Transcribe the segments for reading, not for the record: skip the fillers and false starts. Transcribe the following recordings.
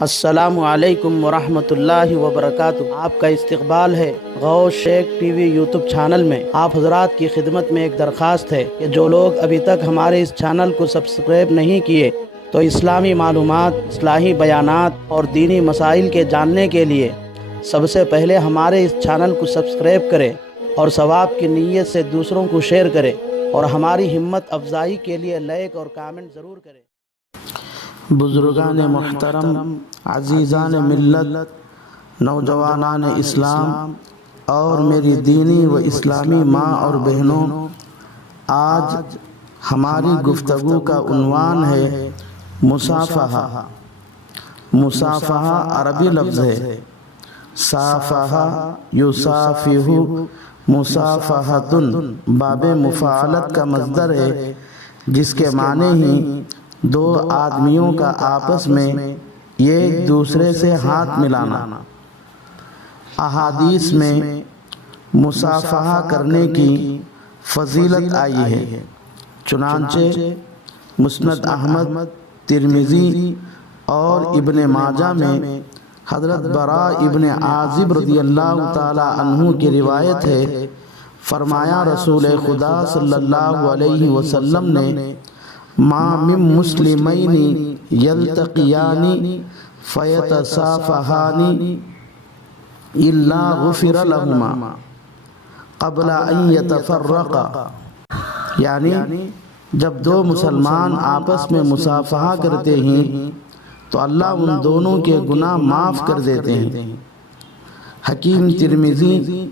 السلام علیکم ورحمۃ اللہ وبرکاتہ۔ آپ کا استقبال ہے غوث شیخ ٹی وی یوٹیوب چینل میں۔ آپ حضرات کی خدمت میں ایک درخواست ہے کہ جو لوگ ابھی تک ہمارے اس چینل کو سبسکرائب نہیں کیے تو اسلامی معلومات، اصلاحی بیانات اور دینی مسائل کے جاننے کے لیے سب سے پہلے ہمارے اس چینل کو سبسکرائب کریں اور ثواب کی نیت سے دوسروں کو شیئر کریں اور ہماری ہمت افزائی کے لیے لائک اور کامنٹ ضرور کریں۔ بزرگان محترم، عزیزان ملت، نوجوانان اسلام اور میری دینی و اسلامی ماں اور بہنوں، آج ہماری گفتگو کا عنوان ہے مصافحہ۔ مصافحہ عربی لفظ ہے، صافحہ یصافح، مصافحۃ باب مفاعلت کا مصدر ہے، جس کے معنی ہی دو آدمیوں کا آپس میں ایک دوسرے سے ہاتھ ملانا۔ احادیث میں مصافحہ کرنے کی فضیلت آئی ہے، چنانچہ مسند احمد، ترمذی اور ابن ماجہ میں حضرت براء ابن عازب رضی اللہ تعالی عنہ کی روایت ہے، فرمایا رسول خدا صلی اللہ علیہ وسلم نے ما من مسلمین یلتقیان فیتصافحان الا غفر لہما قبل ان یتفرقا، یعنی جب دو مسلمان آپس میں مصافحہ کرتے ہیں تو اللہ ان دونوں کے گناہ معاف کر دیتے ہیں۔ حکیم ترمذی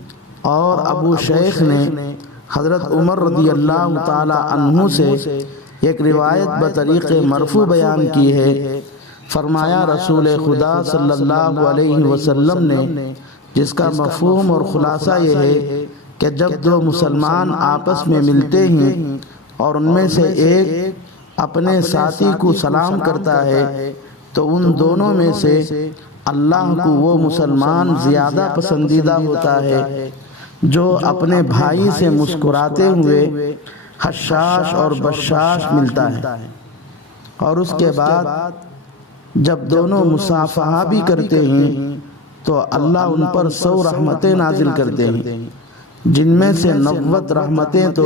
اور ابو شیخ نے حضرت عمر رضی اللہ تعالی عنہ سے ایک روایت بطریق مرفوع بیان کی ہے، فرمایا رسول خدا صلی اللہ علیہ وسلم نے، جس کا مفہوم اور خلاصہ یہ ہے کہ جب دو مسلمان آپس میں ملتے ہیں اور ان میں سے ایک اپنے ساتھی کو سلام کرتا ہے تو ان دونوں میں سے اللہ کو وہ مسلمان زیادہ پسندیدہ ہوتا ہے جو اپنے بھائی سے مسکراتے ہوئے حشاش اور بشاش ملتا ہے، اور اس کے بعد جب دونوں مصافحہ بھی کرتے ہیں تو اللہ ان پر 100 رحمتیں نازل کرتے ہیں، جن میں سے 90 رحمتیں تو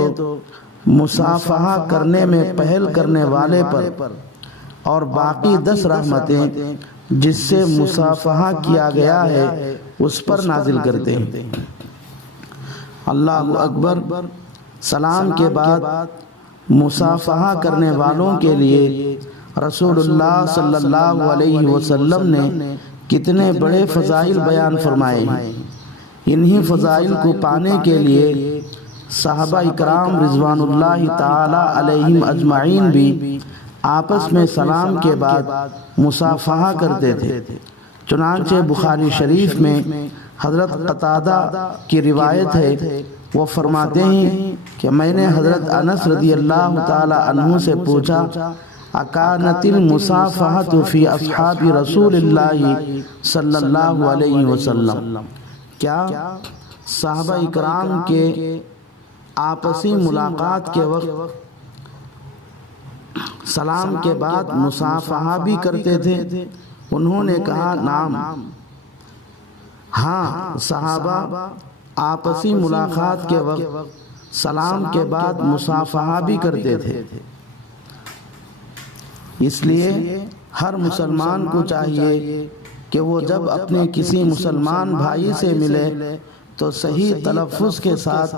مصافحہ کرنے میں پہل کرنے والے پر اور باقی 10 رحمتیں جس سے مصافحہ کیا گیا ہے اس پر نازل کرتے ہیں۔ اللہ اکبر۔ سلام کے بعد مصافحہ کرنے والوں کے لیے رسول اللہ صلی اللہ علیہ وسلم نے کتنے بڑے فضائل بیان فرمائے ہیں۔ انہی فضائل کو پانے کے لیے صحابہ اکرام رضوان اللہ تعالی علیہم اجمعین بھی آپس میں سلام کے بعد مصافحہ کرتے تھے، چنانچہ بخاری شریف میں حضرت قتادہ کی روایت ہے، وہ فرماتے ہیں کہ میں نے حضرت انس رضی اللہ تعالی عنہ سے پوچھا، اکانت المصافحۃ فی اصحاب رسول اللہ صلی اللہ علیہ وسلم، کیا صحابہ اکرام کے آپسی ملاقات کے وقت سلام کے بعد مصافحہ بھی کرتے تھے؟ انہوں نے کہا نعم، ہاں صحابہ آپسی ملاقات کے وقت سلام کے بعد مصافحہ بھی کرتے تھے۔ اس لیے ہر مسلمان کو چاہیے کہ وہ جب اپنے کسی مسلمان بھائی سے ملے تو صحیح تلفظ کے ساتھ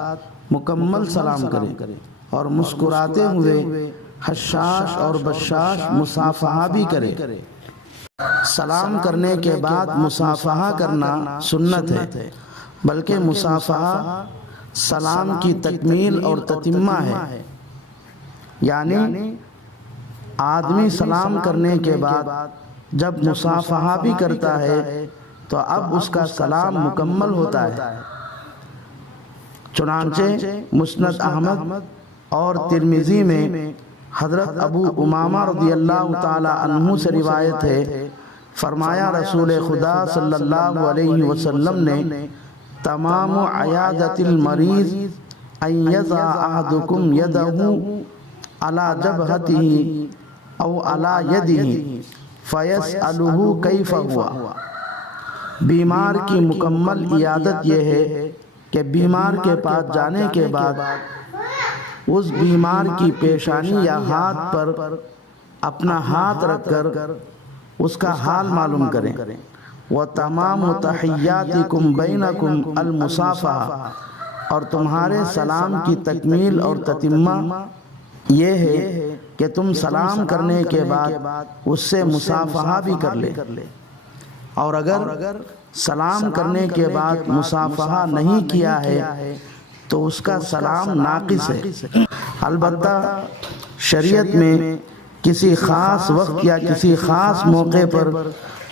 مکمل سلام کرے اور مسکراتے ہوئے حشاش اور بشاش مصافحہ بھی کرے۔ سلام کرنے کے بعد مصافحہ کرنا سنت ہے، بلکہ مصافحہ سلام کی تکمیل اور تتمہ ہے، یعنی آدمی سلام کرنے کے بعد جب مصافحہ بھی کرتا ہے تو اب اس کا سلام مکمل ہوتا ہے۔ چنانچہ مسند احمد اور ترمذی میں حضرت ابو امامہ رضی اللہ تعالی عنہ سے روایت ہے، فرمایا رسول خدا صلی اللہ علیہ وسلم نے تمام عیادت المریض ان یضع احدکم یدہ علی جبہتہ او علی یدہ فَيَسْأَلُهُ كَيْفَ ہوا۔ بیمار کی مکمل عیادت یہ ہے کہ بیمار کے پاس جانے کے بعد اس بیمار کی پیشانی یا ہاتھ پر اپنا ہاتھ رکھ کر اس کا حال معلوم کریں۔ وَتَمَامُ تَحِيَّاتِكُمْ بَيْنَكُمْ الْمُصَافَحَةُ، اور تمہارے سلام کی تکمیل اور تتمہ یہ ہے کہ تم سلام کرنے کے بعد اس سے مصافحہ بھی کر لے، اور اگر سلام کرنے کے بعد مصافحہ نہیں کیا ہے تو اس کا سلام ناقص ہے۔ البتہ شریعت میں کسی خاص وقت یا کسی خاص موقع پر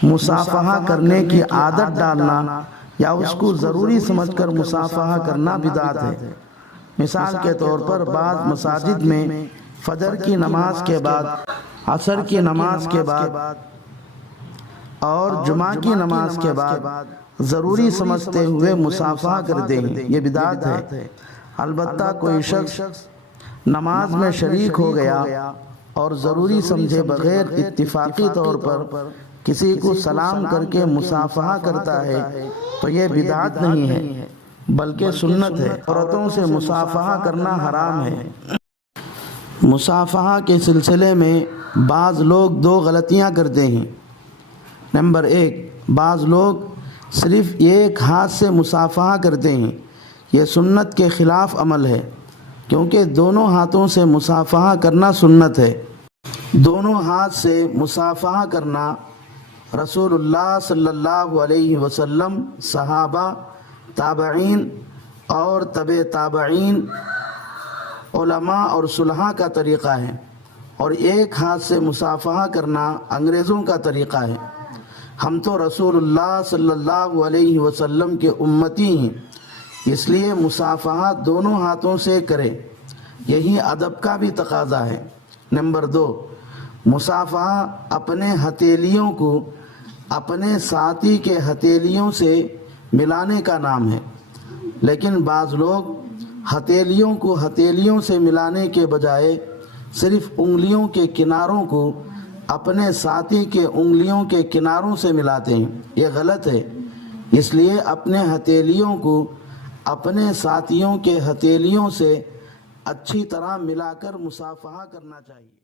مصافحہ کرنے کی عادت ڈالنا یا اس کو ضروری سمجھ کر مصافحہ کرنا بدعت ہے۔ مثال کے طور پر بعض مساجد میں فجر کی نماز کے بعد، عصر کی نماز کے بعد اور جمعہ کی نماز کے بعد ضروری سمجھتے ہوئے مصافحہ کرتے ہیں، یہ بدعت ہے۔ البتہ کوئی شخص نماز میں شریک ہو گیا اور ضروری سمجھے بغیر اتفاقی طور پر کسی کو سلام کر کے مصافحہ کرتا ہے تو یہ بدعت نہیں ہے بلکہ سنت ہے۔ عورتوں سے مصافحہ کرنا حرام ہے۔ مصافحہ کے سلسلے میں بعض لوگ دو غلطیاں کرتے ہیں۔ نمبر 1، بعض لوگ صرف ایک ہاتھ سے مصافحہ کرتے ہیں، یہ سنت کے خلاف عمل ہے، کیونکہ دونوں ہاتھوں سے مصافحہ کرنا سنت ہے۔ دونوں ہاتھ سے مصافحہ کرنا رسول اللہ صلی اللہ علیہ وسلم، صحابہ، تابعین اور تبع تابعین، علماء اور صلحاء کا طریقہ ہے، اور ایک ہاتھ سے مصافحہ کرنا انگریزوں کا طریقہ ہے۔ ہم تو رسول اللہ صلی اللہ علیہ وسلم کے امتی ہیں، اس لیے مصافحہ دونوں ہاتھوں سے کرے، یہی ادب کا بھی تقاضا ہے۔ نمبر 2، مصافحہ اپنے ہتھیلیوں کو اپنے ساتھی کے ہتھیلیوں سے ملانے کا نام ہے، لیکن بعض لوگ ہتھیلیوں کو ہتھیلیوں سے ملانے کے بجائے صرف انگلیوں کے کناروں کو اپنے ساتھی کے انگلیوں کے کناروں سے ملاتے ہیں، یہ غلط ہے۔ اس لیے اپنے ہتھیلیوں کو اپنے ساتھیوں کے ہتھیلیوں سے اچھی طرح ملا کر مصافحہ کرنا چاہیے۔